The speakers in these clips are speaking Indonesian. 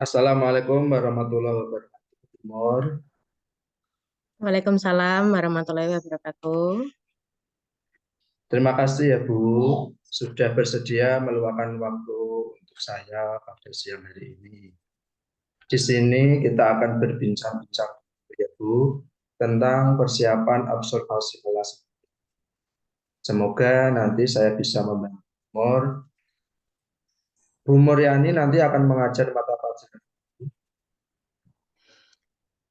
Assalamualaikum warahmatullahi wabarakatuh. Timur. Waalaikumsalam warahmatullahi wabarakatuh. Terima kasih ya Bu, sudah bersedia meluangkan waktu untuk saya pada siang hari ini. Di sini kita akan berbincang-bincang ya Bu, tentang persiapan observasi kelas. Semoga nanti saya bisa membantu Timur. Bu Muryani nanti akan mengajar mata pelajaran.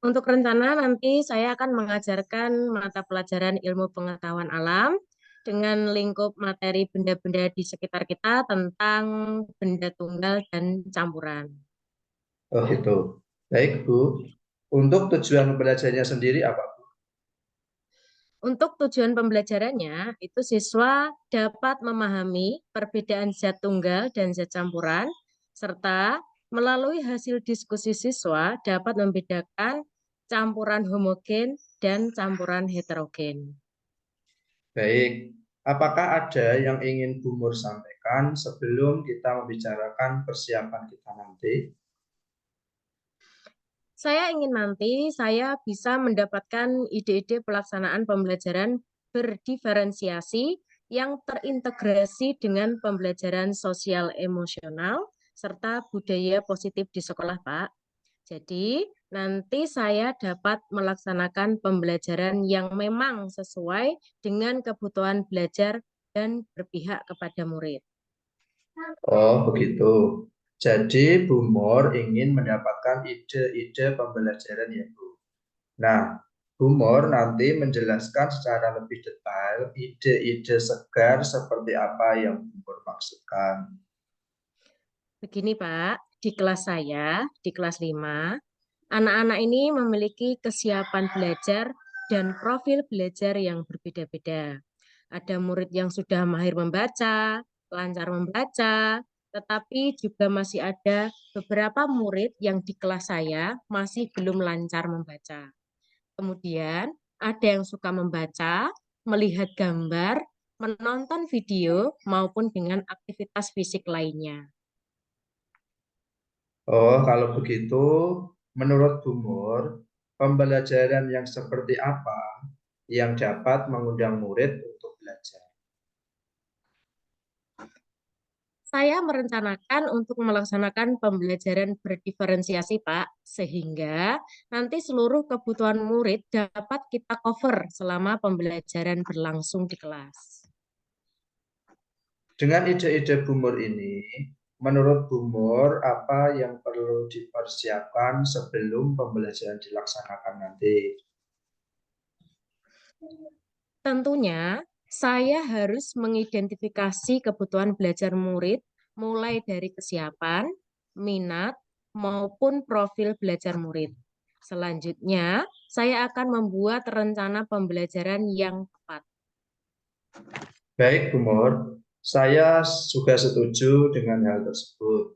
Untuk rencana nanti saya akan mengajarkan mata pelajaran ilmu pengetahuan alam dengan lingkup materi benda-benda di sekitar kita tentang benda tunggal dan campuran. Oh itu. Baik Bu, untuk tujuan pembelajarannya sendiri apa? Untuk tujuan pembelajarannya, itu siswa dapat memahami perbedaan zat tunggal dan zat campuran, serta melalui hasil diskusi siswa dapat membedakan campuran homogen dan campuran heterogen. Baik, apakah ada yang ingin Bu Mur sampaikan sebelum kita membicarakan persiapan kita nanti? Saya ingin nanti saya bisa mendapatkan ide-ide pelaksanaan pembelajaran berdiferensiasi yang terintegrasi dengan pembelajaran sosial emosional serta budaya positif di sekolah, Pak. Jadi, nanti saya dapat melaksanakan pembelajaran yang memang sesuai dengan kebutuhan belajar dan berpihak kepada murid. Oh, begitu. Jadi Bu Mur ingin mendapatkan ide-ide pembelajaran ya Bu. Nah, Bu Mur nanti menjelaskan secara lebih detail ide-ide segar seperti apa yang Bu Mur maksudkan. Begini, Pak, di kelas saya, di kelas 5, anak-anak ini memiliki kesiapan belajar dan profil belajar yang berbeda-beda. Ada murid yang sudah mahir membaca, lancar membaca, tetapi juga masih ada beberapa murid yang di kelas saya masih belum lancar membaca. Kemudian ada yang suka membaca, melihat gambar, menonton video, maupun dengan aktivitas fisik lainnya. Oh, kalau begitu, menurut Bu Mur, pembelajaran yang seperti apa yang dapat mengundang murid untuk belajar? Saya merencanakan untuk melaksanakan pembelajaran berdiferensiasi, Pak, sehingga nanti seluruh kebutuhan murid dapat kita cover selama pembelajaran berlangsung di kelas. Dengan ide-ide Bu Mur ini, menurut Bu Mur, apa yang perlu dipersiapkan sebelum pembelajaran dilaksanakan nanti? Tentunya, saya harus mengidentifikasi kebutuhan belajar murid mulai dari kesiapan, minat, maupun profil belajar murid. Selanjutnya, saya akan membuat rencana pembelajaran yang tepat. Baik, Bu Mur, saya juga setuju dengan hal tersebut.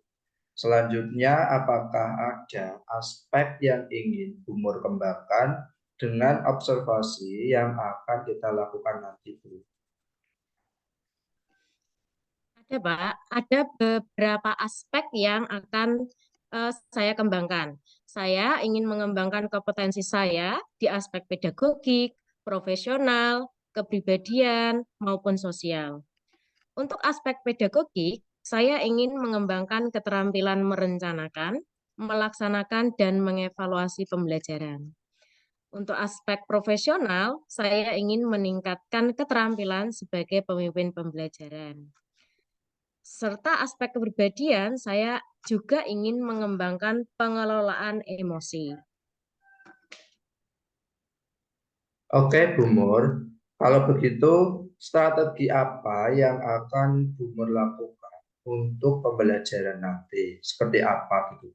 Selanjutnya, apakah ada aspek yang ingin Bu Mur kembangkan dengan observasi yang akan kita lakukan nanti, Bu? Ada, Pak. Ada beberapa aspek yang akan saya kembangkan. Saya ingin mengembangkan kompetensi saya di aspek pedagogik, profesional, kepribadian, maupun sosial. Untuk aspek pedagogik, saya ingin mengembangkan keterampilan merencanakan, melaksanakan, dan mengevaluasi pembelajaran. Untuk aspek profesional, saya ingin meningkatkan keterampilan sebagai pemimpin pembelajaran. Serta aspek kepribadian, saya juga ingin mengembangkan pengelolaan emosi. Oke, Bu Mur. Kalau begitu, strategi apa yang akan Bu Mur lakukan untuk pembelajaran nanti? Seperti apa gitu?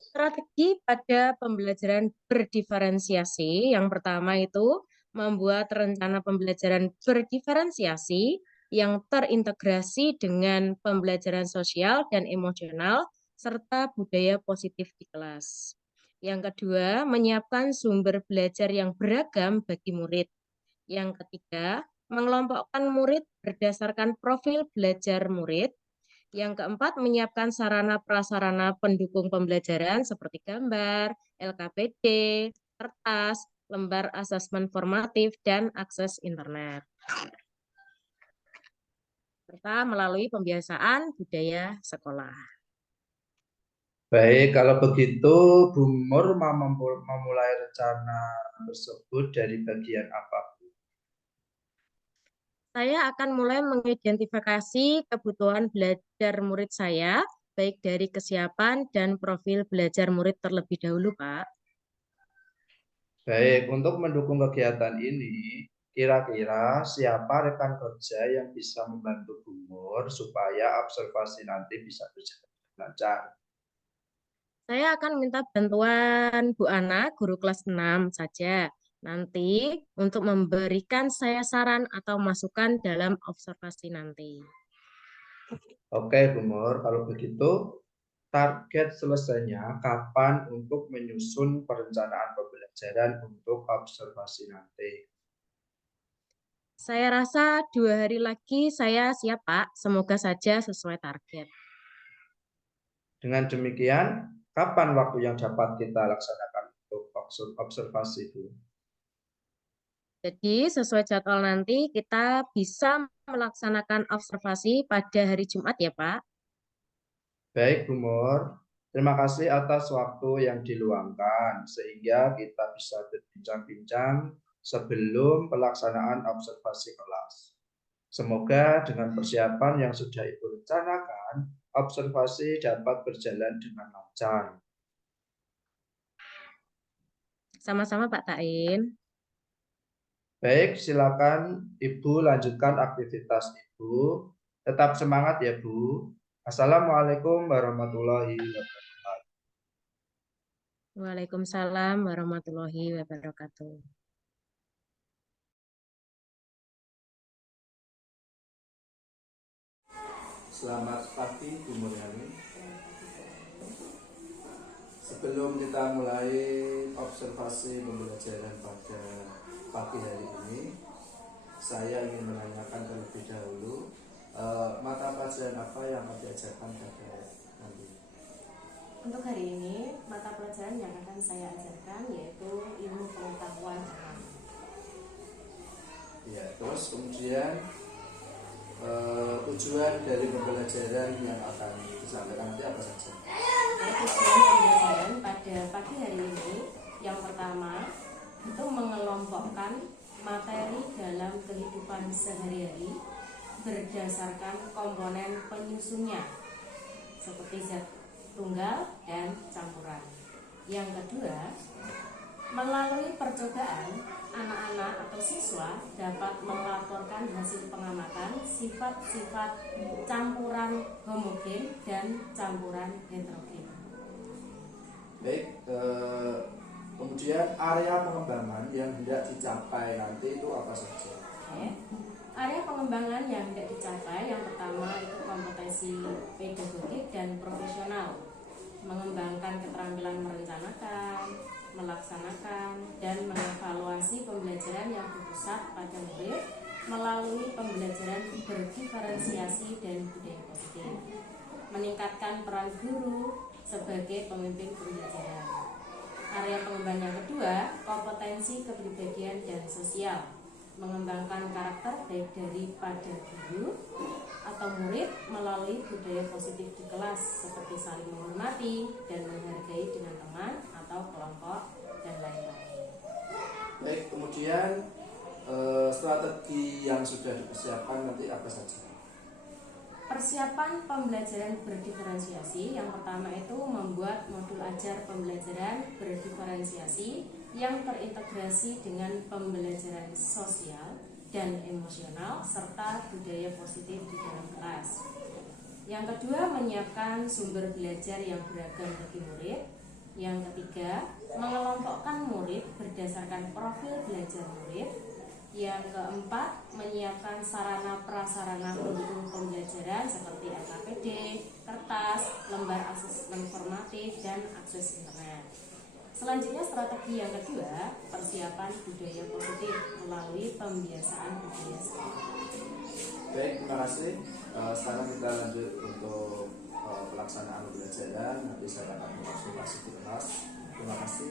Strategi pada pembelajaran berdiferensiasi, yang pertama itu membuat rencana pembelajaran berdiferensiasi yang terintegrasi dengan pembelajaran sosial dan emosional serta budaya positif di kelas. Yang kedua, menyiapkan sumber belajar yang beragam bagi murid. Yang ketiga, mengelompokkan murid berdasarkan profil belajar murid. Yang keempat, menyiapkan sarana prasarana pendukung pembelajaran seperti gambar, LKPD, kertas, lembar asesmen formatif, dan akses internet. Serta melalui pembiasaan budaya sekolah. Baik, kalau begitu Bu Mur memulai rencana tersebut dari bagian apa, Bu? Saya akan mulai mengidentifikasi kebutuhan belajar murid saya, baik dari kesiapan dan profil belajar murid terlebih dahulu, Pak. Baik, untuk mendukung kegiatan ini, kira-kira siapa rekan kerja yang bisa membantu Bu Mur supaya observasi nanti bisa berjalan lancar? Saya akan minta bantuan Bu Ana, guru kelas 6 saja. Nanti untuk memberikan saya saran atau masukan dalam observasi nanti. Oke, Bu Mur, kalau begitu target selesainya kapan untuk menyusun perencanaan pembelajaran untuk observasi nanti? Saya rasa 2 hari lagi saya siap, Pak. Semoga saja sesuai target. Dengan demikian, kapan waktu yang dapat kita laksanakan untuk observasi, Bu? Jadi sesuai jadwal nanti kita bisa melaksanakan observasi pada hari Jumat ya, Pak. Baik, Bu Mur. Terima kasih atas waktu yang diluangkan sehingga kita bisa berbincang-bincang sebelum pelaksanaan observasi kelas. Semoga dengan persiapan yang sudah Ibu rencanakan, observasi dapat berjalan dengan lancar. Sama-sama Pak Tain. Baik, silakan Ibu lanjutkan aktivitas Ibu. Tetap semangat ya, Bu. Assalamualaikum warahmatullahi wabarakatuh. Waalaikumsalam warahmatullahi wabarakatuh. Selamat pagi, Bu Mulyani. Sebelum kita mulai observasi pembelajaran pada pagi hari ini, saya ingin menanyakan terlebih dahulu mata pelajaran apa yang akan diajarkan pada nanti. Untuk hari ini, mata pelajaran yang akan saya ajarkan yaitu ilmu pengetahuan alam. Ya, terus kemudian tujuan dari pembelajaran yang akan disampaikan nanti apa saja? Tujuan pembelajaran pada pagi hari ini yang pertama itu mengelompokkan materi dalam kehidupan sehari-hari berdasarkan komponen penyusunnya seperti zat tunggal dan campuran. Yang kedua, melalui percobaan, anak-anak atau siswa dapat melaporkan hasil pengamatan sifat-sifat campuran homogen dan campuran heterogen. Baik, kemudian area pengembangan yang hendak dicapai nanti itu apa saja? Oke. Area pengembangan yang hendak dicapai yang pertama itu kompetensi pedagogik dan profesional, mengembangkan keterampilan merencanakan, melaksanakan, dan mengevaluasi pembelajaran yang berpusat pada murid melalui pembelajaran berdiferensiasi dan budaya positif, meningkatkan peran guru sebagai pemimpin pembelajaran. Area pengembangan yang kedua, kompetensi kepribadian dan sosial, mengembangkan karakter baik daripada guru atau murid melalui budaya positif di kelas seperti saling menghormati dan menghargai dengan teman atau kelompok dan lain-lain. Baik, kemudian strategi yang sudah dipersiapkan nanti apa saja? Persiapan pembelajaran berdiferensiasi yang pertama itu membuat modul ajar pembelajaran berdiferensiasi yang terintegrasi dengan pembelajaran sosial dan emosional serta budaya positif di dalam kelas. Yang kedua, menyiapkan sumber belajar yang beragam bagi murid. Yang ketiga, mengelompokkan murid berdasarkan profil belajar murid. Yang keempat, menyiapkan sarana prasarana pendukung pembelajaran seperti LKPD, kertas, lembar asesmen formatif, dan akses internet. Selanjutnya strategi yang kedua, persiapan budaya positif melalui pembiasaan budaya sekolah. Baik, terima kasih. Sekarang kita lanjut untuk pelaksanaan pembelajaran. Nanti saya akan konsultasi di kelas. Terima kasih.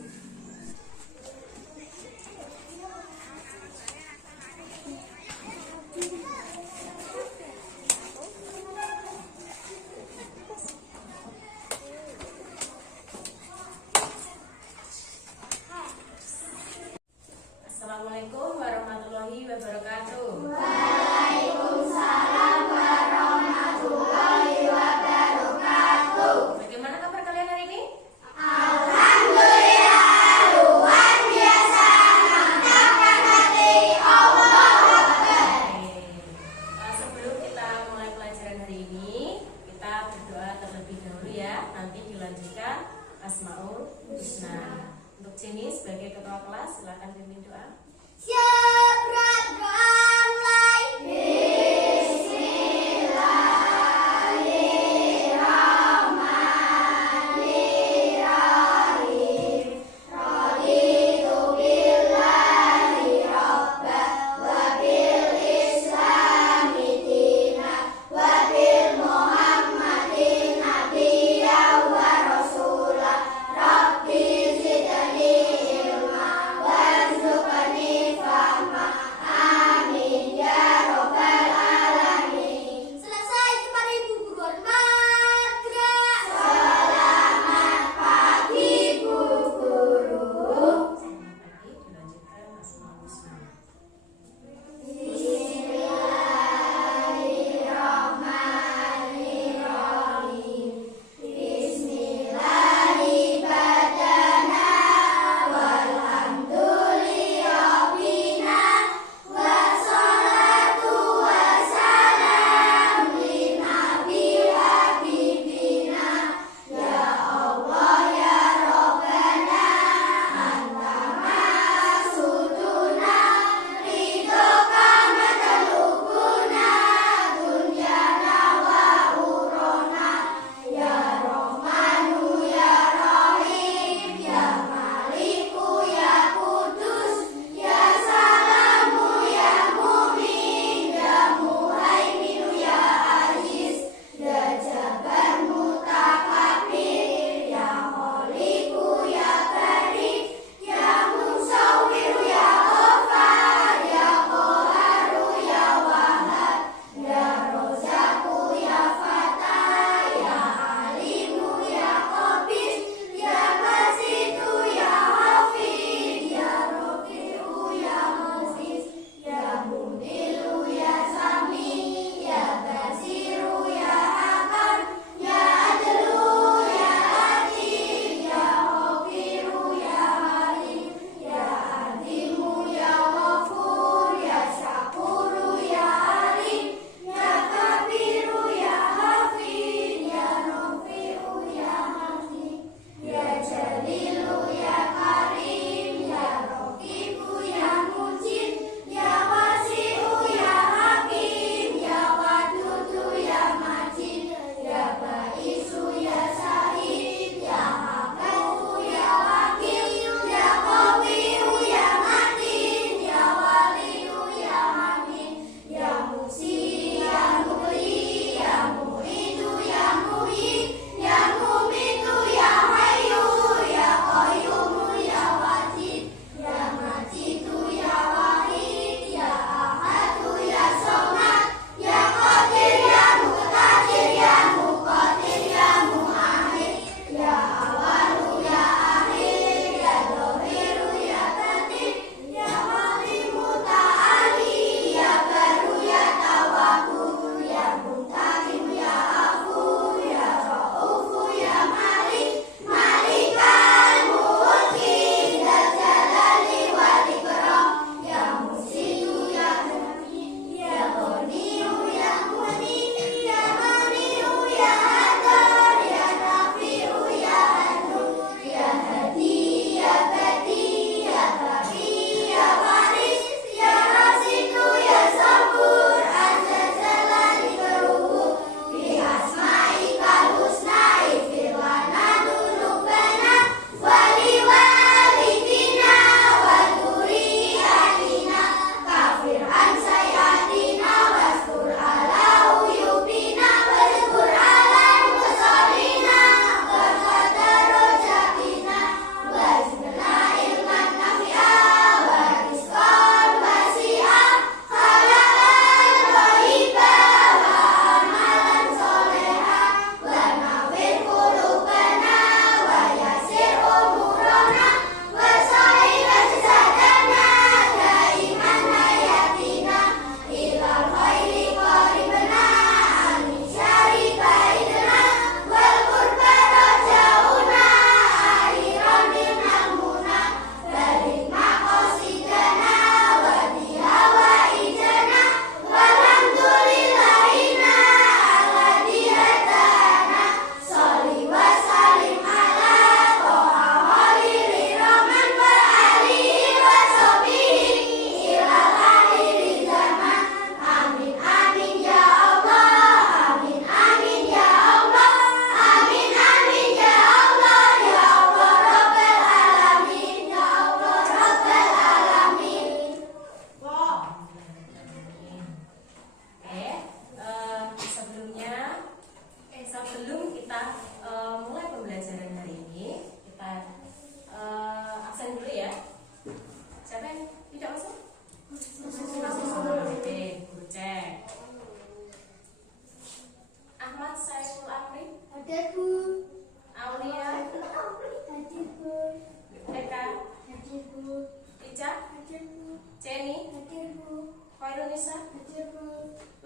Assalamualaikum warahmatullahi wabarakatuh. Bagaimana kabar kalian hari ini? Sebelum kita mulai pelajaran hari ini, kita berdoa terlebih dahulu ya. Nanti dilanjutkan Asmaul Husna. Untuk Jenny sebagai ketua kelas, silakan pimpin doa. Siap, berat, doa, mulai.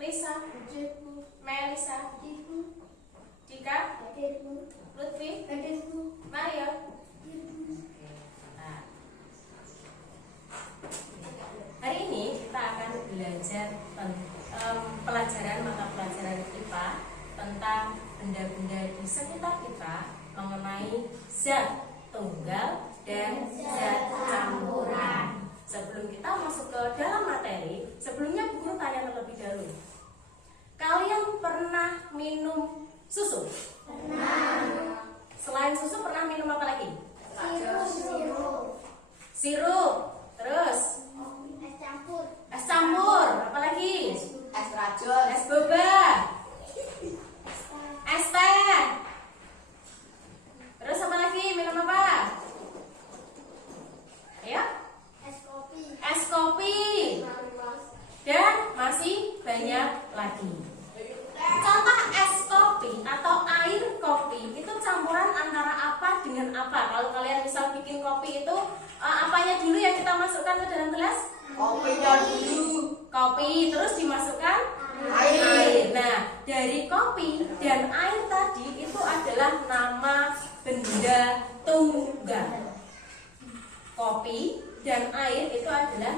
Lisa, Melisa, Dika, Lutfi, Mario. Nah, hari ini kita akan belajar pelajaran mata pelajaran IPA tentang benda-benda di sekitar kita mengenai zat tunggal dan zat campuran. Sebelum kita masuk ke dalam materi, sebelumnya guru tanya terlebih dahulu. Kalian pernah minum susu? Pernah. Selain susu pernah minum apa lagi? Sirup. Terus? Es campur. Apa lagi? Es racun, Es boba. Es teh. Terus apa lagi? Minum apa? Ya? Es kopi. Dan masih banyak lagi. Contoh es kopi atau air kopi itu campuran antara apa dengan apa? Kalau kalian misal bikin kopi itu apanya dulu yang kita masukkan ke dalam gelas? kopinya dulu, Kopi, terus dimasukkan air. Nah, dari kopi dan air tadi itu adalah nama benda tunggal. Kopi dan air itu adalah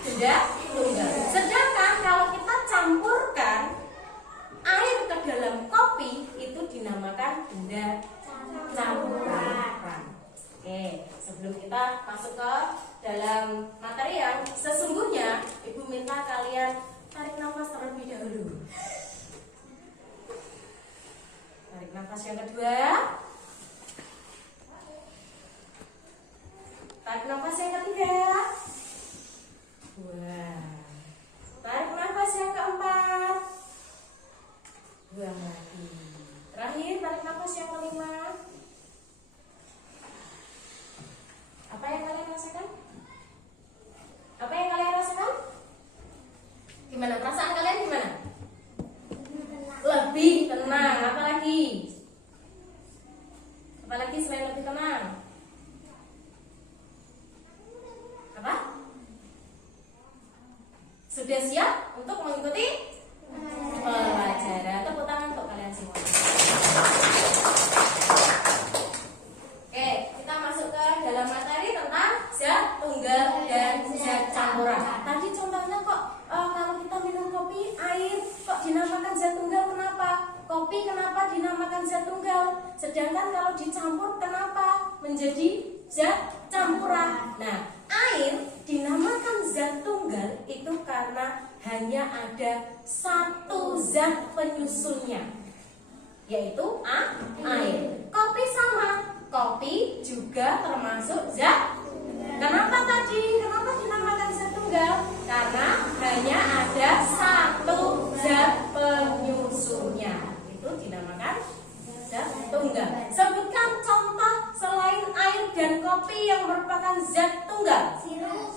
benda tunggal. Sedangkan kalau kita campurkan air ke dalam kopi itu dinamakan benda campuran. Oke, sebelum kita masuk ke dalam materi yang sesungguhnya, Ibu minta kalian tarik nafas terlebih dahulu. Tarik nafas yang kedua. Tarik nafas yang ketiga. Wah. Tarik nafas yang keempat. Buang lagi. Terakhir tarik nafas yang kelima. Apa yang kalian rasakan? Apa yang kalian rasakan? Gimana perasaan kalian gimana? Lebih tenang. Apa lagi? Apa lagi selain lebih tenang? Apa? Sudah siap untuk mengikuti pelajaran? Tepuk tangan untuk kalian semua. Oke, kita masuk ke dalam materi tentang zat tunggal dan zat campuran. Tadi contohnya kok kalau kita minum kopi, air kok dinamakan zat tunggal, kenapa? Kopi kenapa dinamakan zat tunggal? Sedangkan kalau dicampur kenapa menjadi zat campuran? Nah, air dinamakan zat tunggal itu karena hanya ada satu zat penyusunnya, yaitu air. Kopi sama, kopi juga termasuk zat. Kenapa tadi? Kenapa dinamakan zat tunggal? Karena hanya ada satu zat penyusunnya, itu dinamakan zat tunggal. Sebutkan contoh selain air dan kopi yang merupakan zat tunggal.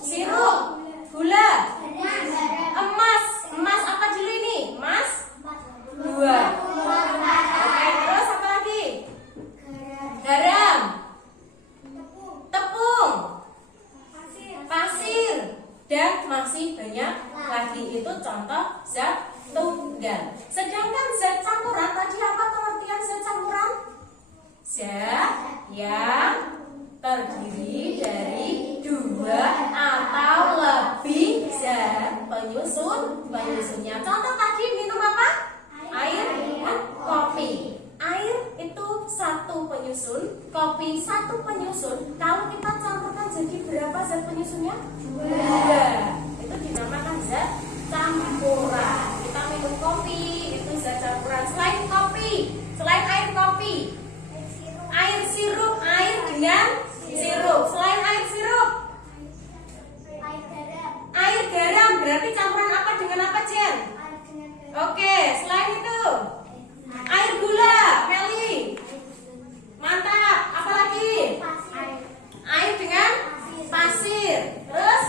Sirup, gula, emas. Emas apa dulu ini? Emas? Dua. Oke, terus apa lagi? Garam, tepung, pasir, dan masih banyak lagi. Itu contoh zat tunggal. Sedangkan zat campuran tadi apa pengertian zat campuran? Zat yang terdiri dari dua atau lebih zat penyusunnya. Contoh tadi minum apa? Air dan kopi. Air itu satu penyusun, kopi satu penyusun. Kalau kita campurkan jadi berapa zat penyusunnya? Dua. Itu dinamakan zat campuran. Kita minum kopi, itu zat campuran. Selain kopi, selain air kopi, air sirup, air dengan sirup. Selain air sirup, air garam. Berarti campuran apa dengan apa, Jen? Oke, selain itu air gula, Meli. Mantap. Apa lagi? Air dengan pasir. Terus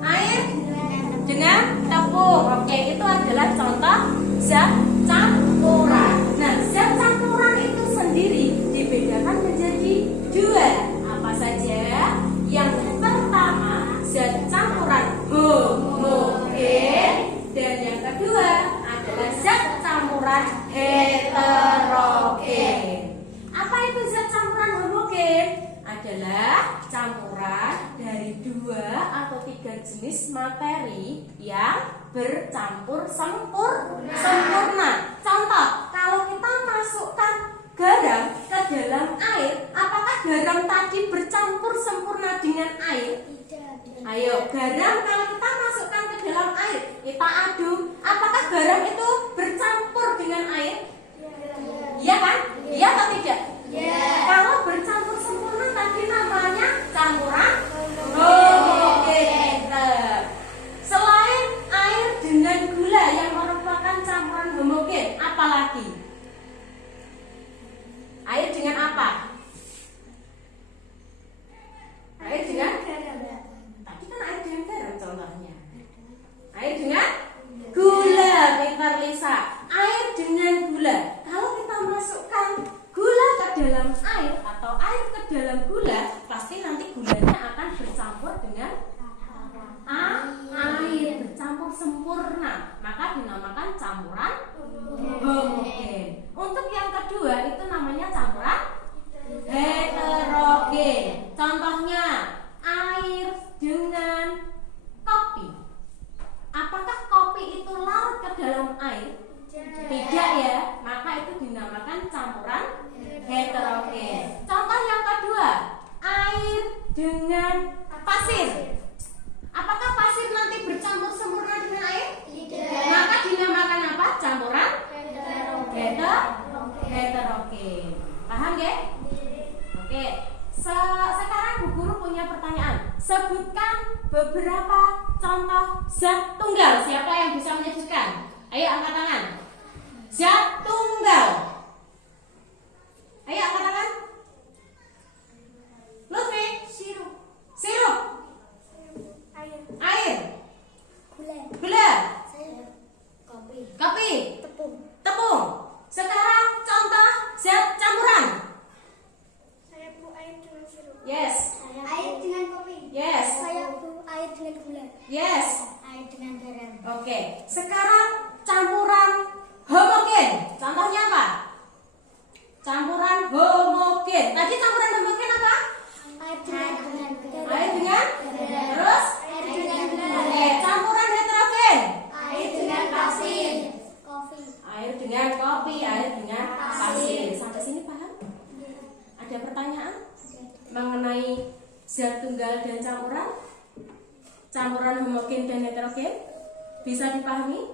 air dengan tepung. Oke, itu adalah contoh zat campuran. Nah, zat campuran itu sendiri dibedakan menjadi dua. Apa saja? Yang pertama, zat campuran homogen. heterogen. Apa itu zat campuran homogen? Adalah campuran dari 2 atau 3 jenis materi yang bercampur sempurna. Contoh, kalau kita masukkan garam ke dalam air, apakah garam tadi bercampur sempurna dengan air? Ayo, garam kalau kita masukkan ke dalam air, kita aduk, apakah garam itu bercampur dengan air? Iya kan? Iya atau tidak? Kalau bercampur sempurna tadi namanya campuran homogen. Selain air dengan gula yang merupakan campuran homogen, apa lagi? Air dengan apa? Air dengan tadi kan air dengan garam contohnya. Air dengan gula, pintar Lisa. Air dengan gula. Kalau kita masukkan gula ke dalam air atau air ke dalam gula, pasti nanti gulanya akan bercampur dengan air, bercampur sempurna. Maka dinamakan campuran homogen. Untuk yang kedua itu namanya campuran heterogen. Contohnya air dengan kopi. Apakah kopi itu larut ke dalam air? Tidak ya, maka itu dinamakan campuran heterogen. Contoh yang kedua, air dengan pasir. Apakah pasir nanti bercampur sempurna dengan air? Tidak. Maka dinamakan apa? Campuran heterogen. Paham ya? Oke. Sekarang Bu Guru punya pertanyaan. Sebutkan beberapa contoh zat tunggal. Siapa yang bisa menyebutkan? Ayo angkat tangan. Zat tunggal. Ayo angkat tangan. Lutfi. Sirup. Air. Gula. Kopi. Tepung. Sekarang contoh zat campuran. Air dengan sirup. Yes. Air dengan kopi. Yes. Air dengan gula. Yes. Air dengan garam. Oke. Sekarang campuran homogen. Contohnya apa? Campuran homogen. Tadi campuran homogen apa? Air dengan garam. Air dengan terus? Air dengan gula. Oke. Campuran heterogen. Air dengan pasir. Kopi. Air dengan kopi, air dengan pasir. Sampai sini paham? Ada pertanyaan mengenai zat tunggal dan campuran? Campuran homogen dan heterogen? Bisa dipahami?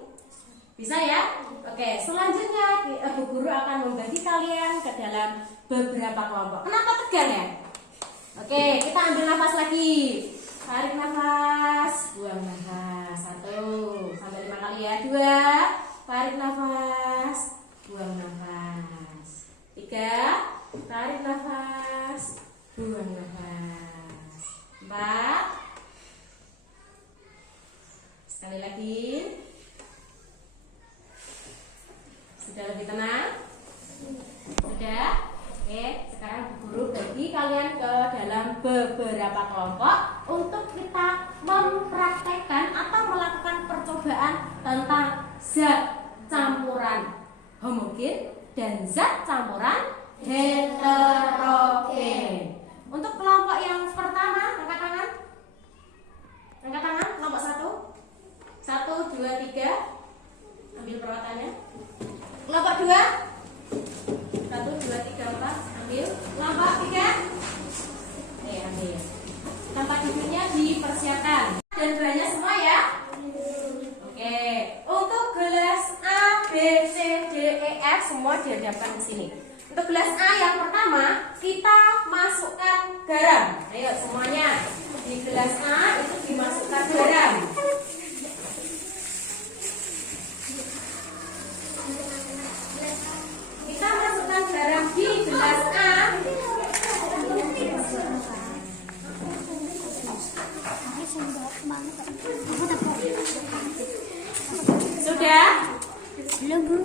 Bisa ya? Oke, selanjutnya Bu Guru akan membagi kalian ke dalam beberapa kelompok. Kenapa tegang ya? Oke, kita ambil nafas lagi. Tarik nafas, buang nafas. 1 sampai 5 kali ya. 2, tarik nafas, buang nafas. 3, tarik nafas, buang nafas. 4, sekali lagi. Sudah lebih tenang? Sudah? Oke, sekarang Bu Guru bagi kalian ke dalam beberapa kelompok untuk kita mempraktekkan atau melakukan percobaan tentang zat campuran homogen dan zat campuran heterogen. Untuk kelompok yang pertama, angkat tangan. Angkat tangan, kelompok 1. 1, 2, 3. Ambil perawatannya. Kelompok 2. 1, 2, 3, 4. Ambil. Kelompok 3. Ambil. Tempat duduknya dipersiapkan. Dan bahannya semua ya. Oke. Untuk gelas A, B, C, D, E, F semua dihadapkan di sini. Untuk gelas A yang pertama kita masukkan garam. Ayo semuanya. Di gelas A itu dimasukkan garam. Kita masukkan garam di gelas A. Sudah? Belum, Bu.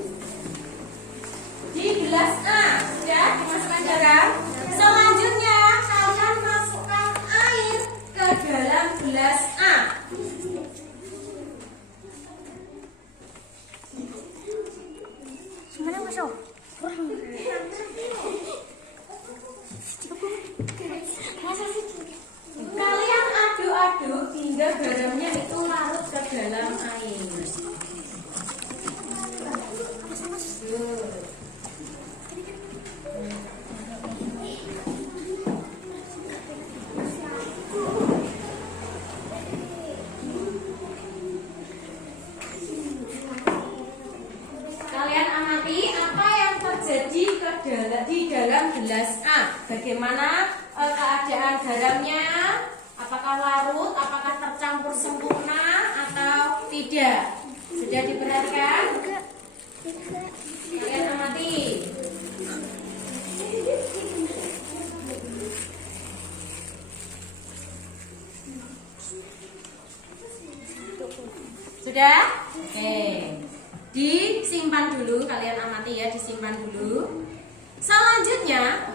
Di gelas A sudah dimasukkan garam. Selanjutnya kalian masukkan air ke dalam gelas A. Semuanya Kalian aduk-aduk hingga garamnya itu larut ke dalam air. Kalian amati apa yang terjadi di dalam gelas A. Bagaimana keadaan garamnya? Apakah larut? Apakah tercampur sempurna atau tidak? Sudah diperhatikan? Kalian amati. Sudah? Oke. Disimpan dulu, kalian amati ya, disimpan dulu. Selanjutnya,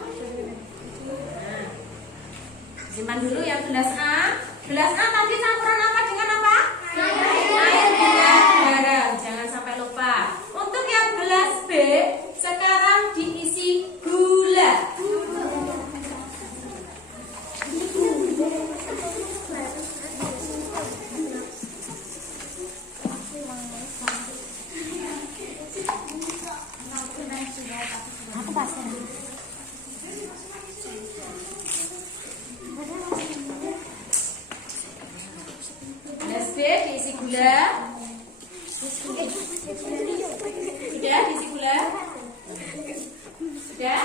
simpan dulu yang gelas A. Gelas A tadi campuran apa dengan apa? Air dengan garam. Jangan sampai lupa. Untuk yang gelas B, sekarang diisi gula. Gelas B diisi gula. Sudah diisi gula? Sudah?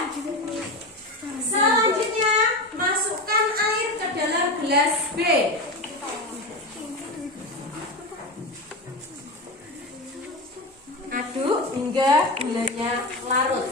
Selanjutnya masukkan air ke dalam gelas B. Aduk hingga gulanya larut.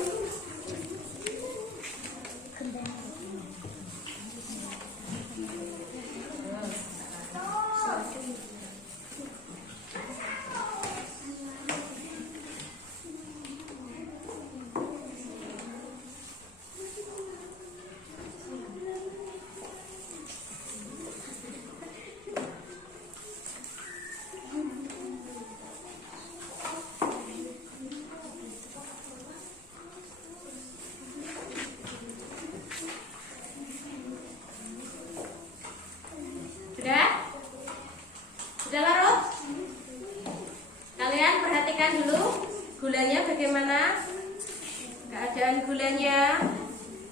Sudah? Sudah larut? Kalian perhatikan dulu gulanya bagaimana? Keadaan gulanya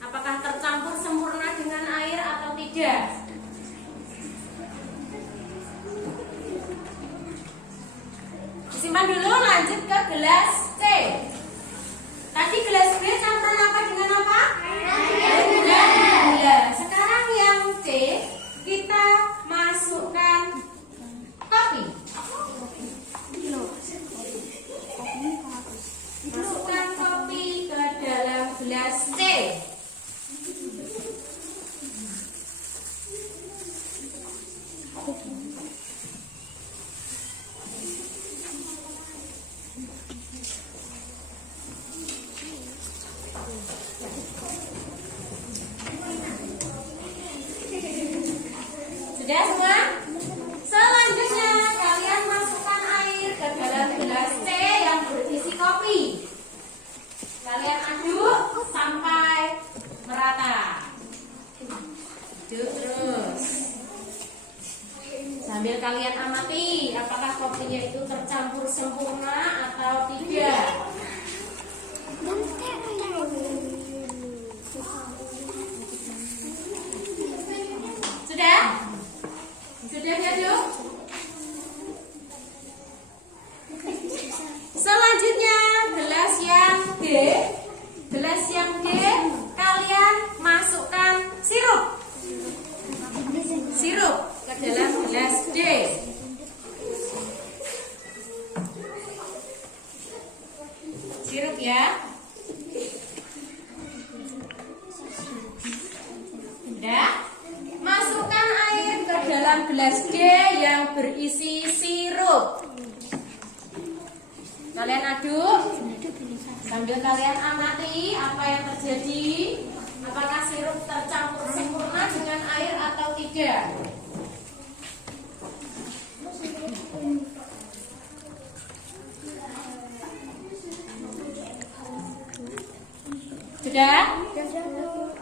apakah tercampur sempurna dengan air atau tidak? Simpan dulu, lanjut ke gelas C. Tadi gelas B campuran apa dengan apa? Air dengan gula. Sekarang yang C kita masukkan kopi. Masukkan kopi ke dalam gelas C. Sudah semua? Selanjutnya kalian masukkan air ke dalam gelas C yang berisi kopi. Kalian aduk sampai merata. Aduk terus. Sambil kalian amati apakah kopinya itu tercampur sempurna atau tidak. Sudah? Sudah diaduk? Selanjutnya gelas yang D. Gelas yang D kalian masukkan sirup. Sirup ke dalam gelas D. Sirup ya. Sudah? Masukkan air ke dalam gelas D yang berisi sirup. Kalian aduk sambil kalian amati apa yang terjadi. Apakah sirup tercampur sempurna dengan air atau tidak? Sudah?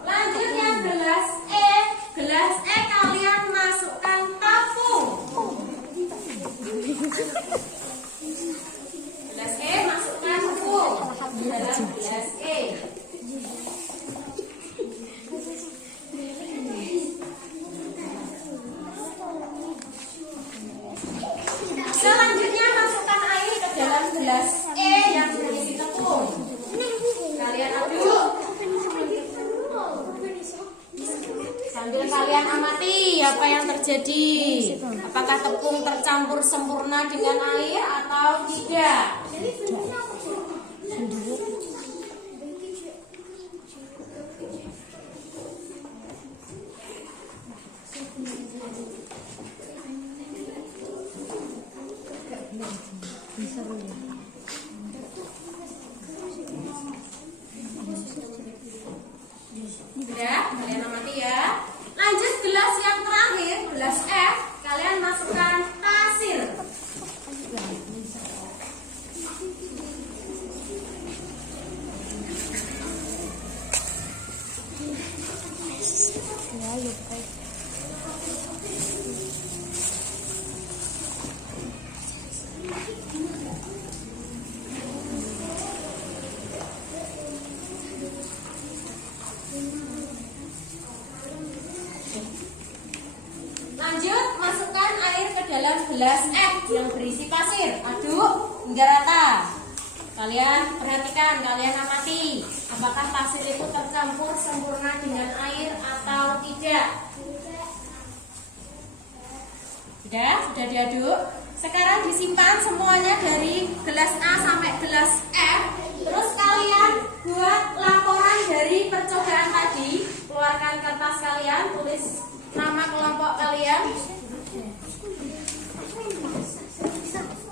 Lanjutnya gelas E. Gelas E kalian masukkan tepung. Gelas E masukkan tepung dalam gelas E. Selanjutnya masukkan air ke dalam gelas E yang berisi tepung. Kalian aduk. Sambil kalian amati apa yang terjadi. Apakah tepung tercampur sempurna dengan air atau tidak? Sudah, kalian amati ya. Lanjut gelas yang terakhir, gelas F. Kalian masukkan pasir. Lanjut, masukkan air ke dalam gelas F yang berisi pasir. Aduk hingga rata. Kalian perhatikan, kalian amati. Apakah pasir itu tercampur sempurna dengan air atau tidak? Sudah diaduk. Sekarang disimpan semuanya dari gelas A sampai gelas F. Terus kalian buat laporan dari percobaan tadi. Keluarkan kertas kalian, tulis nama kelompok kalian.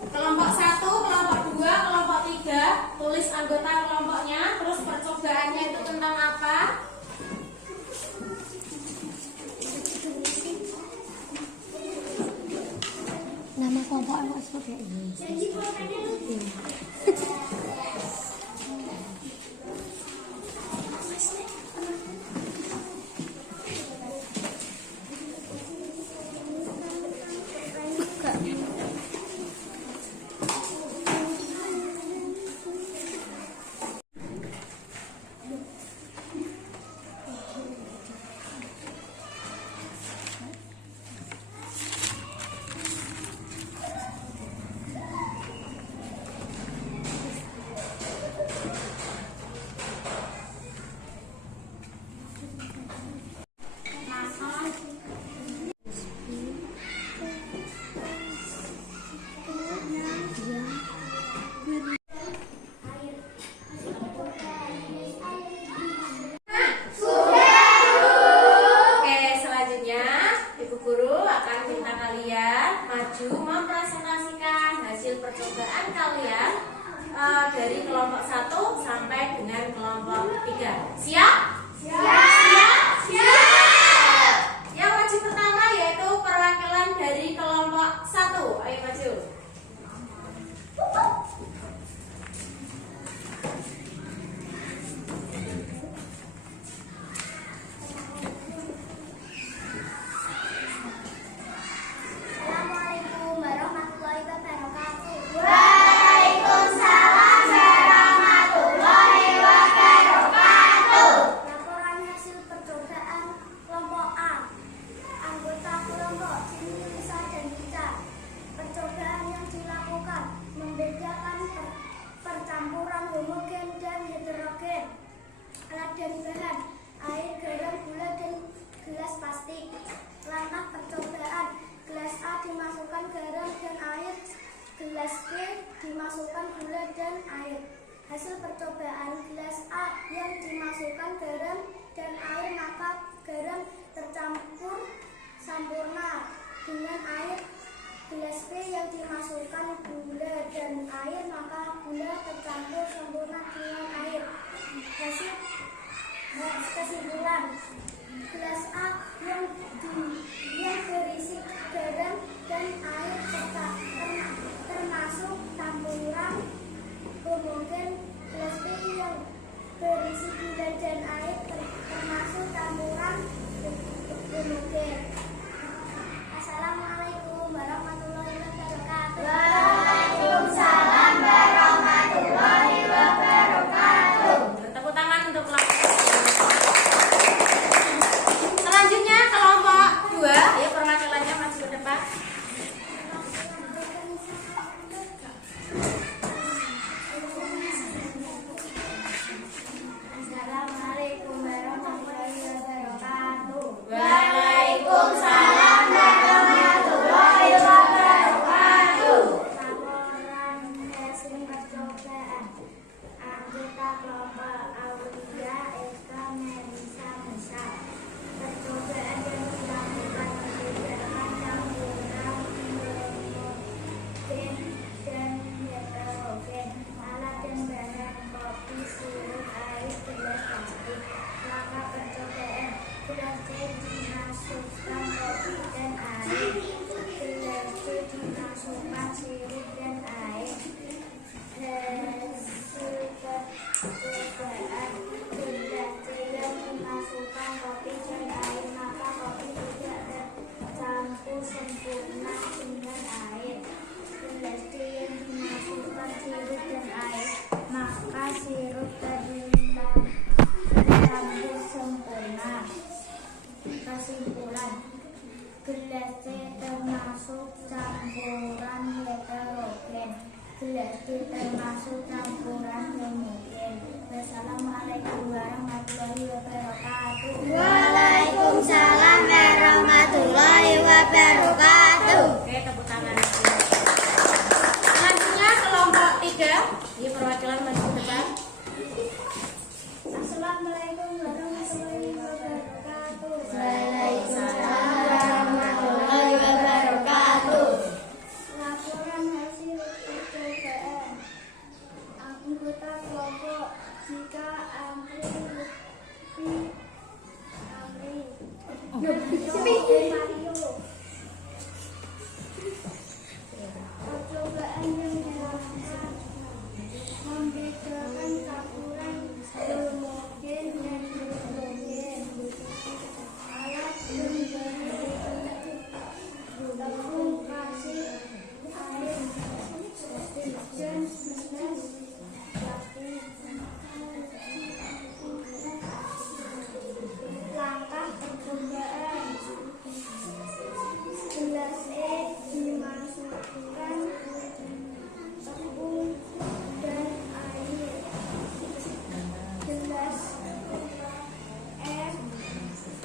Kelompok 1, kelompok 2, kelompok 3. Tulis anggota kelompoknya. Terus percobaannya itu tentang apa? Nama kelompok anak sudah ini. Oke, selanjutnya Ibu Guru akan minta kalian maju mempresentasikan hasil percobaan kalian dari kelompok 1 sampai dengan kelompok 3. Siap? Siap. Yang maju pertama yaitu perwakilan dari kelompok 1. Ayo maju. Assalamualaikum warahmatullahi wabarakatuh. Waalaikumsalam warahmatullahi wabarakatuh. Laporan hasil percobaan kelompok A. Anggota kelompok Cindy, Lisa, dan Ica. Percobaan yang dilakukan membedakan percampuran homogen dan heterogen. Alat dan bahan: air, garam, gula, dan gelas plastik. Langkah percobaan: gelas A dimasukkan garam dan air, gelas B dimasukkan gula dan air. Hasil percobaan: gelas A yang dimasukkan garam dan air, maka garam tercampur sempurna dengan air. Gelas B yang dimasukkan gula dan air, maka gula tercampur sempurna dengan air. Hasil kesimpulan: gelas A yang berisi garam dan air termasuk campuran homogen. Gelas B yang berisi gula dan Gelas D termasuk campuran homogen. Wassalamualaikum warahmatullahi wabarakatuh. Waalaikumsalam warahmatullahi wabarakatuh. Oke, tepuk tangan. Selanjutnya kelompok 3. Ini perwakilan maju ke depan. Assalamualaikum warahmatullahi wabarakatuh. Waalaikumsalam warahmatullahi wabarakatuh. Laporan hasil percobaan anggota kelompok jika Amri Mario. Percobaan yang dilakukan membedakan campuran homogen dan heterogen. Alat pemberi tepung kasih air deterjen gelas plastik. Langkah percobaan. Gelas E dimasukkan tepung dan air. Gelas F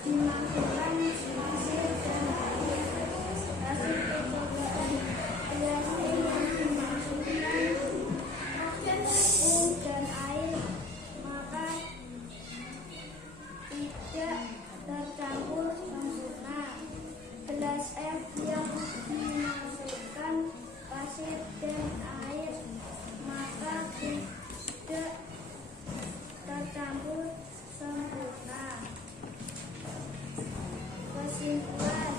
dimasukkan pasir dan air. Hasil percobaan. Gelas E yang dimasukkan tepung dan air, maka tidak tercampur sempurna. Gelas F yang dimasukkan pasir dan air, maka tidak tercampur sempurna. Kesimpulan,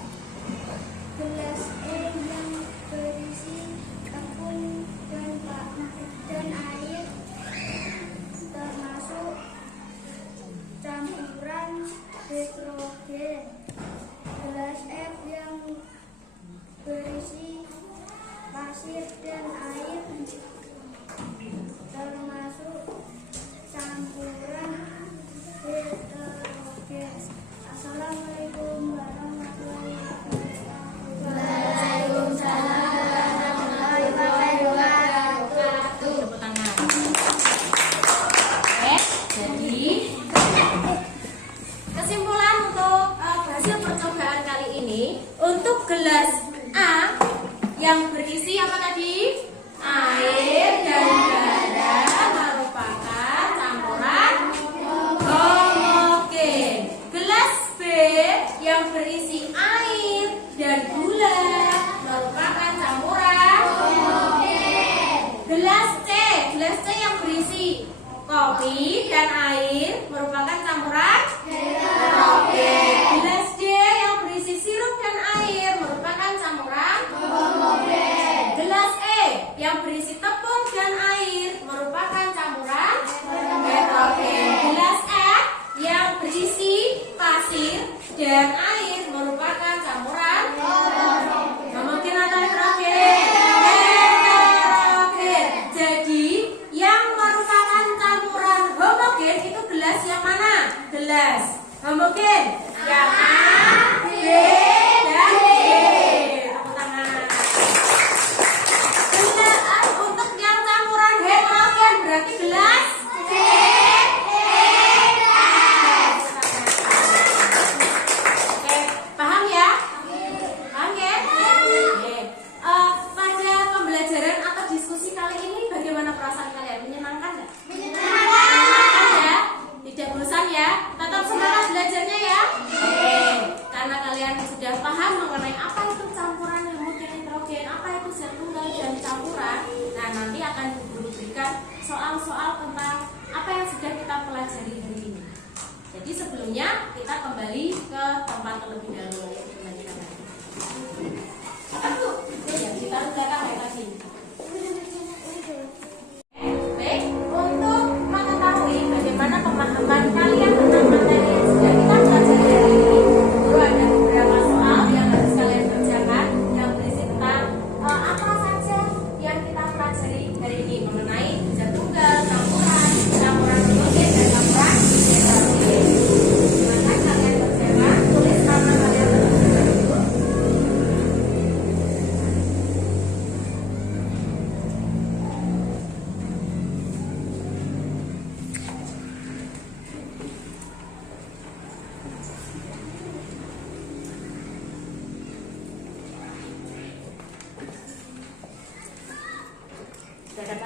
gelas E yang berisi tepung dan air termasuk campuran heterogen. Gelas F yang berisi pasir dan air termasuk campuran heterogen. Assalamualaikum warahmatullahi wabarakatuh. Waalaikumsalam warahmatullahi wabarakatuh. Tepuk tangan. Oke, jadi kesimpulan untuk hasil percobaan kali ini, untuk gelas A yang berisi apa tadi? Air dan garam merupakan campuran homogen. Gelas B yang berisi air dan gula merupakan campuran homogen. Gelas C yang berisi kopi dan air merupakan campuran heterogen. Gelas D yang berisi sirup dan air merupakan campuran homogen. Gelas E yang berisi tepung dan air merupakan campuran heterogen. Gelas F yang berisi pasir dan air merupakan campuran homogen atau heterogen? Heterogen. Jadi yang merupakan campuran homogen itu gelas yang mana? Gelas homogen yang A, B, dan D. Tepuk tangan. Untuk yang campuran heterogen berarti gelas C, E, F. Oke, paham ya? Paham ya? Oke. Pada pembelajaran atau diskusi kali ini bagaimana perasaan kalian? Menyenangkan nggak? Menyenangkan ya? Tidak bosan ya? Tetap semangat belajarnya ya? Oke. Karena kalian sudah paham mengenai apa itu campuran homogen heterogen, apa itu zat tunggal dan campuran. Nah, nanti akan diberikan soal-soal tentang apa yang sudah kita pelajari hari ini. Jadi sebelumnya kita kembali ke tempat terlebih dahulu. Apa tuh? Ya, kita belakang ya tadi. Baik, untuk mengetahui bagaimana pemahaman kalian tentang materi yang sudah kita pelajari hari ini, guru ada beberapa soal yang harus kalian kerjakan yang berisi tentang apa saja yang kita pelajari hari ini mengenai zat tunggal, campuran homogen dan campuran heterogen. Silakan kalian kerjakan, tulis nama kalian terlebih dahulu.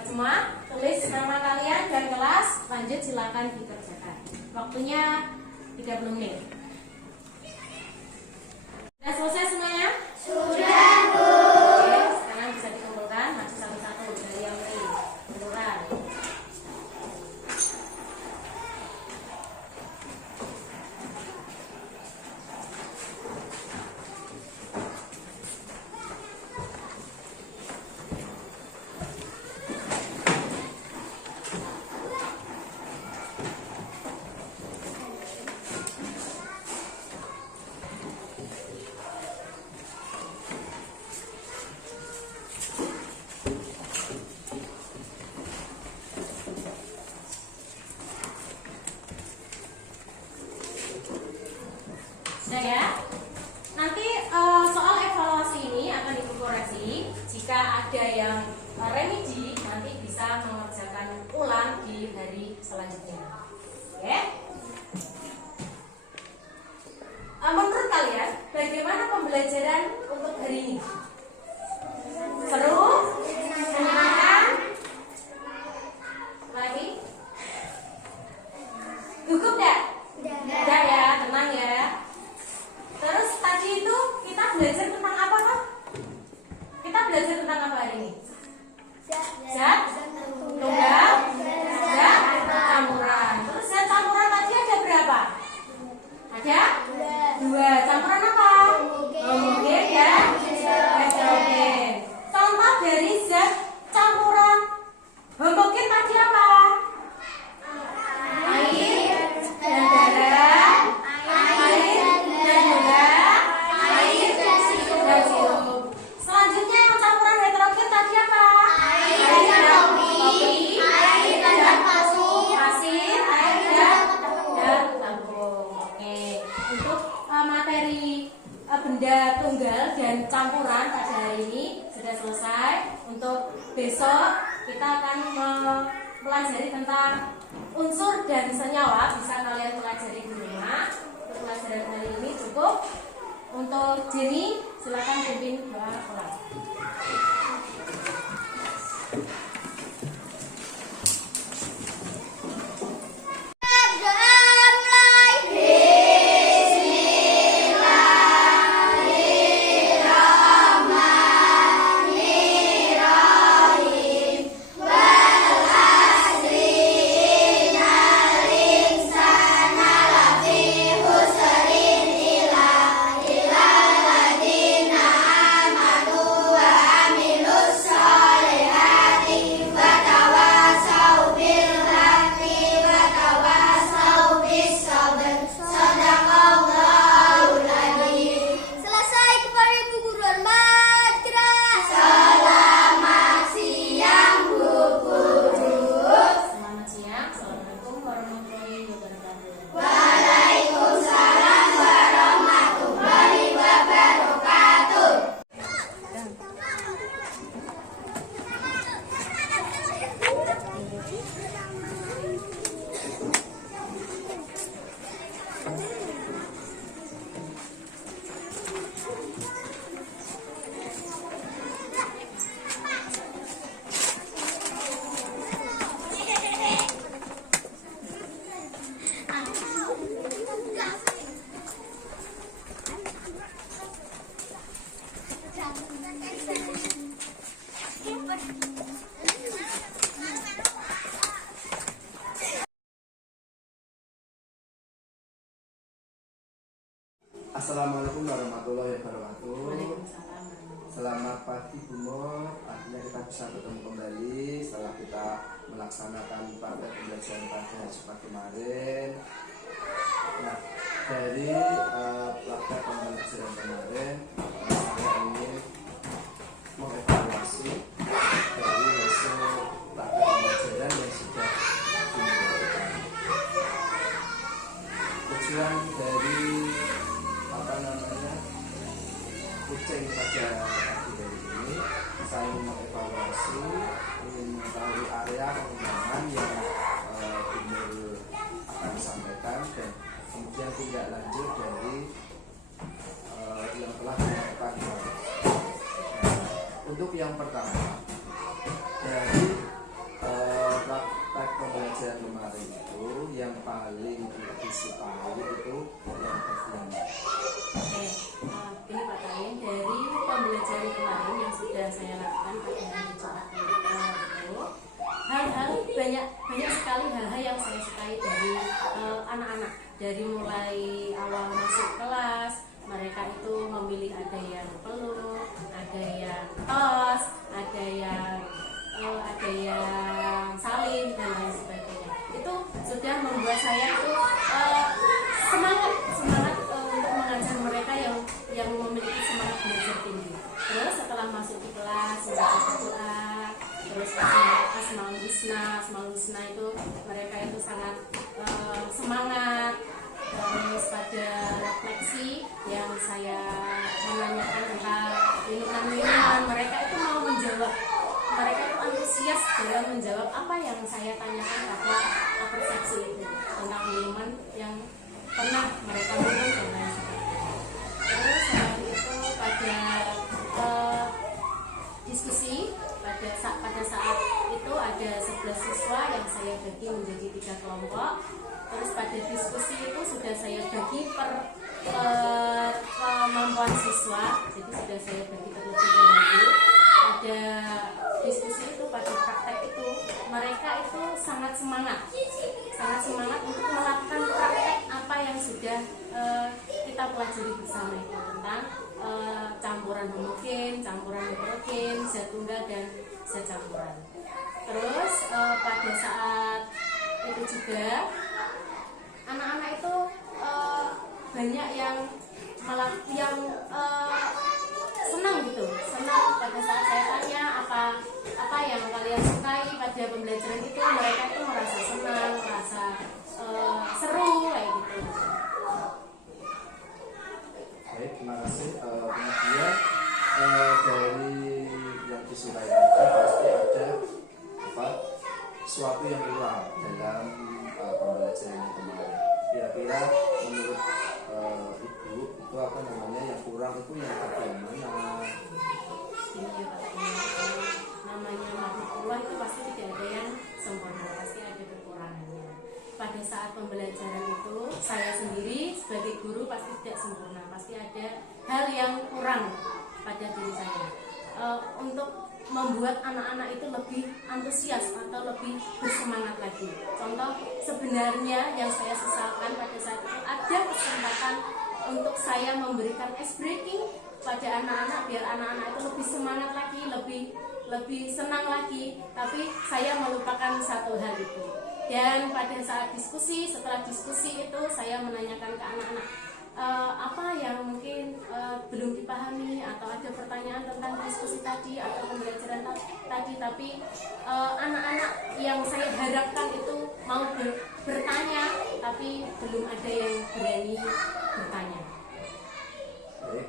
semua? Tulis nama kalian dan kelas. Lanjut silakan dikerjakan. Waktunya 30 menit. Sudah selesai semuanya? Sudah, Bu. Oke, sekarang bisa dikumpulkan. Maju satu-satu dari yang ini. Kumpulkan. Sudah ya? Nanti soal evaluasi ini akan ibu koreksi. Jika ada yang remedi, nanti bisa mengerjakan ulang di hari selanjutnya. Oke? Menurut kalian, bagaimana pembelajaran untuk hari ini? Seru? Menyenangkan? Lagi? Cukup enggak? Enggak ya, tenang ya. Terus tadi itu kita belajar tentang apa toh? Kita belajar tentang apa hari ini? Zat, tunggal, zat, campuran. Terus zat campuran tadi ada berapa? Ada? 2. Campuran apa? Homogen dan heterogen. Contoh dari zat campuran homogen tadi apa? Air dan darah. Selanjutnya yang campuran heterogen tadi apa? Air dan kopi, air dan pasir, air dan lambung. Oke, untuk materi benda tunggal dan campuran pada hari ini sudah selesai. Untuk besok kita akan mempelajari tentang unsur dan senyawa. Bisa kalian pelajari di rumah. Untuk pelajaran hari ini cukup. Untuk Jenny, silakan pimpin doa ulang. Assalamualaikum warahmatullahi wabarakatuh. Waalaikumsalam. Selamat pagi Bu Mor. Akhirnya kita bisa bertemu kembali setelah kita melaksanakan praktek pembelajaran pada Jumat kemarin. Nah, dari praktek pembelajaran kemarin, saya ingin mengevaluasi dari hasil praktek pembelajaran yang sudah dimulai. Tujuan dari kucing pada pagi hari ini, saya ingin mengevaluasi, ingin mengetahui area pengembangan yang Gubernur akan sampaikan dan kemudian tindak lanjut dari yang telah dilakukan. Untuk yang pertama, dari banyak sekali hal-hal yang saya sukai dari anak-anak. Dari mulai awal masuk kelas, mereka itu memilih ada yang peluk, ada yang tos, ada yang salim dan lain sebagainya. Itu sudah membuat saya itu semangat untuk mengajar mereka yang memiliki semangat belajar tinggi. Terus setelah masuk di kelas membaca doa, terus Asmaul Husna itu mereka itu sangat semangat. Terus pada refleksi yang saya menanyakan tentang minuman, mereka itu mau menjawab. Mereka itu antusias dalam menjawab apa yang saya tanyakan pada persepsi itu tentang minuman yang pernah mereka minum dan lain sebagainya. Terus selain itu pada diskusi pada saat itu ada 11 siswa yang saya bagi menjadi 3 kelompok. Terus pada diskusi itu sudah saya bagi per kemampuan siswa, jadi sudah saya bagi terlebih dahulu. Pada diskusi itu, pada praktek itu, mereka itu sangat semangat untuk melakukan praktek apa yang sudah kita pelajari bersama itu tentang campuran homogen, campuran heterogen, zat tunggal dan zat campuran. Terus pada saat itu juga anak-anak itu banyak yang senang pada saat saya tanya apa yang kalian sukai pada pembelajaran itu, mereka itu merasa senang, merasa seru kayak gitu. Baik, terima kasih. Kemudian dari yang disukai tadi pasti ada sesuatu yang kurang dalam pembelajaran yang kemarin. Kira-kira menurut ibu itu yang kurang itu yang bagian mana? Ini ya Pak, namanya makhluk Allah itu pasti tidak ada yang sempurna, pasti ada kekurangannya. Pada saat pembelajaran itu saya sendiri sebagai guru pasti tidak sempurna, pasti ada hal yang kurang pada diri saya. Untuk membuat anak-anak itu lebih antusias atau lebih bersemangat lagi. Contoh sebenarnya yang saya sesalkan pada saat itu ada kesempatan untuk saya memberikan ice breaking pada anak-anak biar anak-anak itu lebih semangat lagi, lebih senang lagi, tapi saya melupakan satu hal itu. Dan pada saat diskusi, setelah diskusi itu saya menanyakan ke anak-anak apa yang mungkin belum dipahami atau ada pertanyaan tentang diskusi tadi atau pembelajaran tadi, tapi anak-anak yang saya harapkan itu mau bertanya tapi belum ada yang berani bertanya. Baik,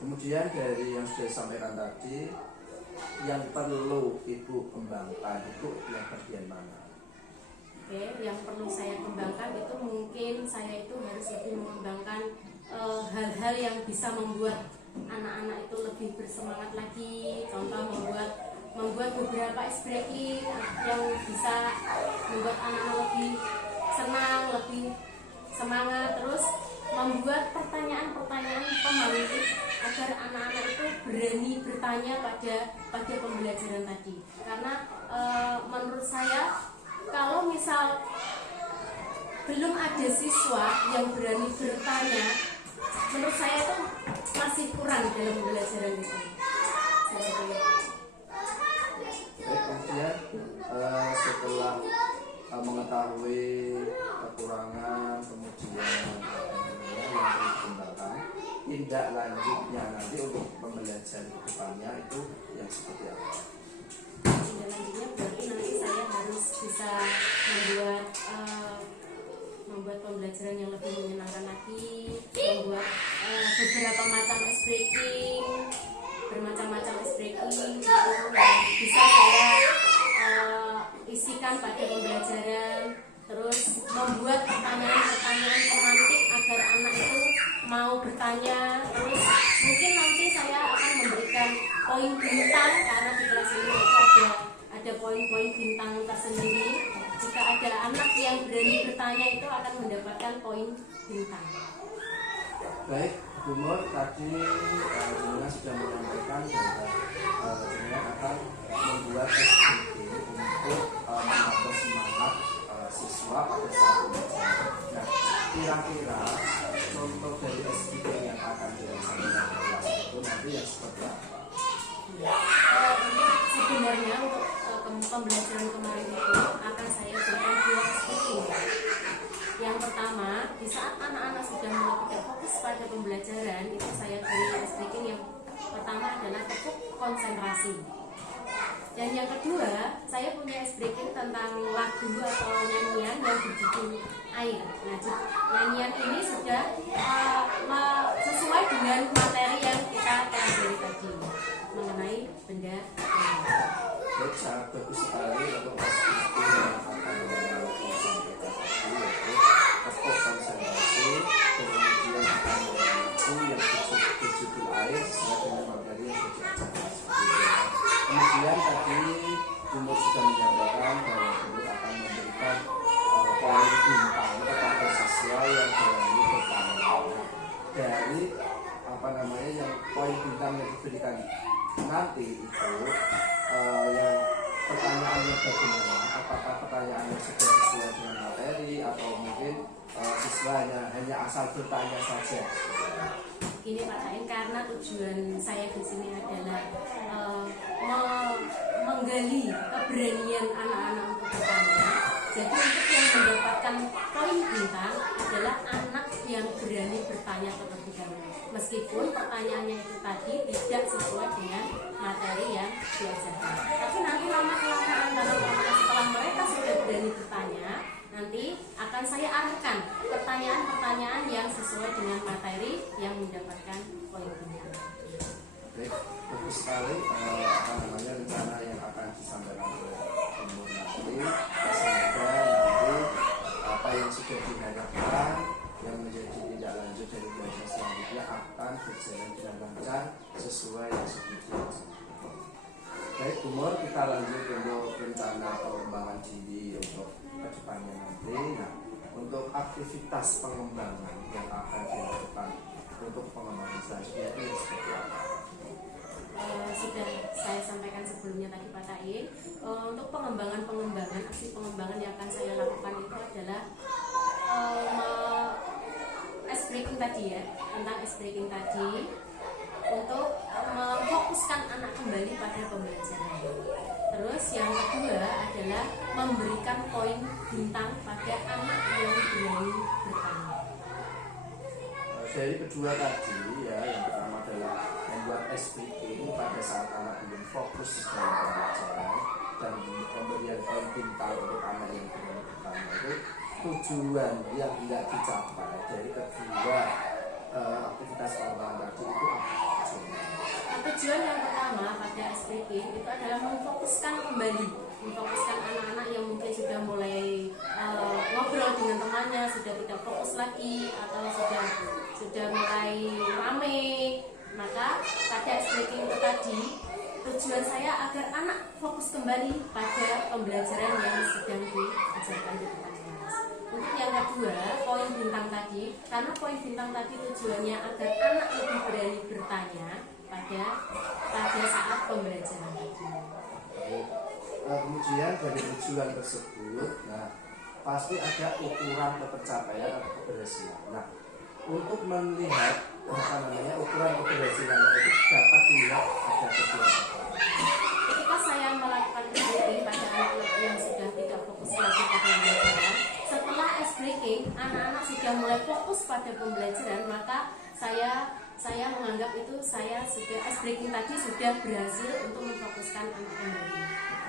kemudian dari yang sudah disampaikan tadi, yang perlu ibu kembangkan itu yang bagian mana? Oke, yang perlu saya kembangkan itu mungkin saya itu harus lebih mengembangkan hal-hal yang bisa membuat anak-anak itu lebih bersemangat lagi. Contoh membuat beberapa ice breaking yang bisa membuat anak-anak lebih senang, lebih semangat. Terus membuat pertanyaan-pertanyaan pemancing agar anak-anak itu berani bertanya pada pembelajaran tadi. Karena menurut saya kalau misal belum ada siswa yang berani bertanya, menurut saya itu masih kurang dalam pembelajaran itu. Baik, kemudian setelah mengetahui kekurangan, kemudian yang dikembangkan, tindak lanjutnya nanti untuk pembelajaran depannya itu yang seperti apa? Tindak lanjutnya berarti nanti saya harus bisa membuat pembelajaran yang lebih menyenangkan lagi, membuat beberapa macam ice breaking, bermacam-macam ice breaking gitu, yang bisa saya isikan pada pembelajaran. Terus membuat pertanyaan-pertanyaan pemantik agar anak itu mau bertanya. Terus mungkin nanti saya akan memberikan poin bintang, karena di kelas ini itu ada poin-poin bintang tersendiri. Jika ada anak yang berani bertanya itu akan mendapatkan poin bintang. Baik, Bu Mur, tadi Jenengan sudah menyampaikan bahwa Jenengan akan membuat SPG untuk kira-kira contoh dari SPK yang akan dilaksanakan di kelas itu nanti yang seperti apa? Sebenarnya untuk pembelajaran kemarin itu akan saya berikan 2 speaking. Yang pertama, di saat anak-anak sudah mulai tidak fokus pada pembelajaran, itu saya beri speaking yang pertama adalah tekuk konsentrasi. Dan yang kedua, saya punya speaking tentang lagu atau nyanyian yang berjudul Air. Nah, nyanyian ini sudah sesuai dengan materi yang kita pelajari tadi mengenai benda air. Baik, sangat bagus sekali untuk SPK yang akan dilakukan sampai tadi, yaitu tekuk konsentrasi, kemudian akan lagu yang berjudul Air sesuai dengan materi yang sudah diajarkan seperti itu ya. Kemudian tadi Umur sudah menyampaikan bahwa Umur akan memberikan poin bintang kepada siswa yang berani bertanya. Dari yang poin bintang yang diberikan nanti itu yang pertanyaannya bagaimana, apakah pertanyaannya sudah sesuai dengan materi atau mungkin siswanya hanya asal bertanya saja. Gini Pak Sain, karena tujuan saya di sini adalah menggali keberanian anak-anak untuk bertanya. Jadi untuk yang mendapatkan poin bintang adalah anak yang berani bertanya terlebih dahulu. Meskipun pertanyaannya itu tadi tidak sesuai dengan materi yang diajarkan. Tapi nanti lama-kelamaan setelah mereka sudah berani bertanya, nanti akan saya arahkan pertanyaan-pertanyaan yang sesuai dengan materi yang mendapatkan poin bintang. Baik, bagus sekali rencana yang akan disampaikan oleh Umur nanti. Semoga nanti apa yang sudah diharapkan yang menjadi tindak lanjut dari belajar selanjutnya akan berjalan dengan lancar sesuai yang sudah dilaksanakan. Baik, Umur, kita lanjut untuk rencana pengembangan diri untuk kedepannya nanti. Nah, untuk aktivitas pengembangan yang akan dilakukan untuk pengembangan selanjutnya ini seperti apa? Sudah saya sampaikan sebelumnya tadi Pak Tain, untuk pengembangan aksi pengembangan yang akan saya lakukan itu adalah ice breaking tadi ya, tentang ice breaking tadi untuk memfokuskan anak kembali pada pembelajaran. Terus yang kedua adalah memberikan poin bintang pada anak yang berani bertanya. Dari kedua tadi ya, yang pertama adalah membuat SPK pada saat anak belum fokus dalam pembelajaran dan pemberian poin bintang untuk anak yang berani bertanya. Itu tujuan yang tidak dicapai dari kedua aktivitas pengembangan tadi itu apa? Tujuan yang pertama pada SPK itu adalah memfokuskan anak-anak yang mungkin sudah mulai ngobrol dengan temannya, sudah tidak fokus lagi atau sudah mulai rame. Maka pada SPK itu tadi tujuan saya agar anak fokus kembali pada pembelajaran yang sedang diajarkan di depan kelas. Untuk yang kedua, poin bintang tadi, karena poin bintang tadi tujuannya agar anak lebih berani bertanya pada saat pembelajaran tadi. Kemudian dari tujuan tersebut, nah pasti ada ukuran ketercapaian atau keberhasilan. Nah, untuk melihat ukuran keberhasilan itu dapat dilihat ada kedua. Ketika saya melakukan ice breaking pada anak yang sudah tidak fokus lagi pada pembelajaran, setelah ice breaking anak-anak sudah mulai fokus pada pembelajaran, maka saya menganggap itu saya sudah ice breaking tadi sudah berhasil untuk memfokuskan anak kembali.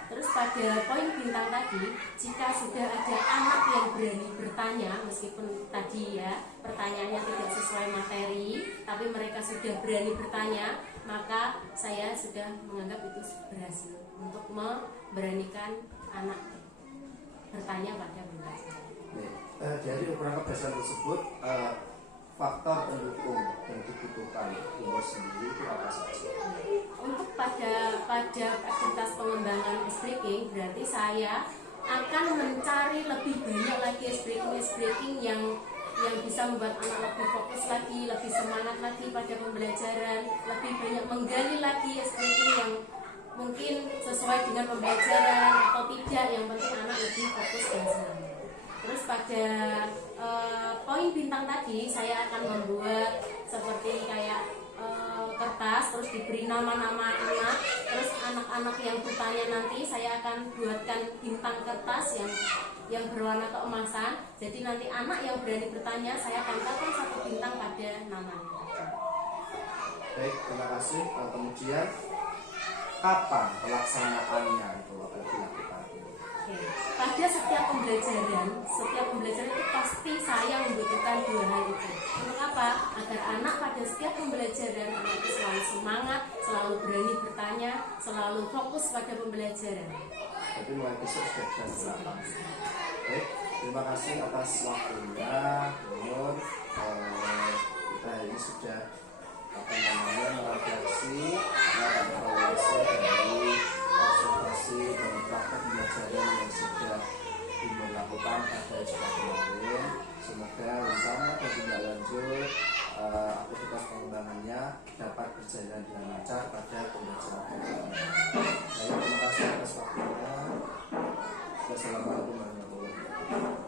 Terus pada poin bintang tadi, jika sudah ada anak yang berani bertanya, meskipun tadi ya pertanyaannya tidak sesuai materi, tapi mereka sudah berani bertanya, maka saya sudah menganggap itu berhasil untuk memberanikan anak bertanya pada pembelajaran. Dari ukuran keberhasilan tersebut, faktor pendukung yang dibutuhkan Umur sendiri itu apa saja? Untuk pada aktivitas pengembangan ice breaking, berarti saya akan mencari lebih banyak lagi ice breaking yang bisa membuat anak lebih fokus lagi, lebih semangat lagi pada pembelajaran, lebih banyak menggali lagi ice breaking yang mungkin sesuai dengan pembelajaran atau tidak, yang penting anak lebih fokus dan semangat. Terus pada poin bintang bintang tadi saya akan membuat seperti kayak kertas, terus diberi nama-nama anak, terus anak-anak yang bertanya nanti saya akan buatkan bintang kertas yang berwarna keemasan. Jadi nanti anak yang berani bertanya saya tempelkan satu bintang pada namanya. Baik, terima kasih. Kemudian kapan pelaksanaannya itu akan dilakukan? Oke. Pada setiap pembelajaran itu pasti saya membutuhkan dua hal itu. Untuk apa? Agar anak pada setiap pembelajaran anak itu selalu semangat, selalu berani bertanya, selalu fokus pada pembelajaran. Jadi mulai besok sudah bisa dilakukan. Baik, terima kasih atas waktunya. Namun kita ini sudah meredaksi evaluasi dari observasi dan praktek pembelajaran yang sudah dilakukan pada sekolah kemarin. Semoga rencana dan tindak lanjut aktivitas pengembangannya dapat berjalan dengan lancar pada pembelajaran. Terima kasih atas waktunya. Wassalamualaikum warahmatullahi wabarakatuh.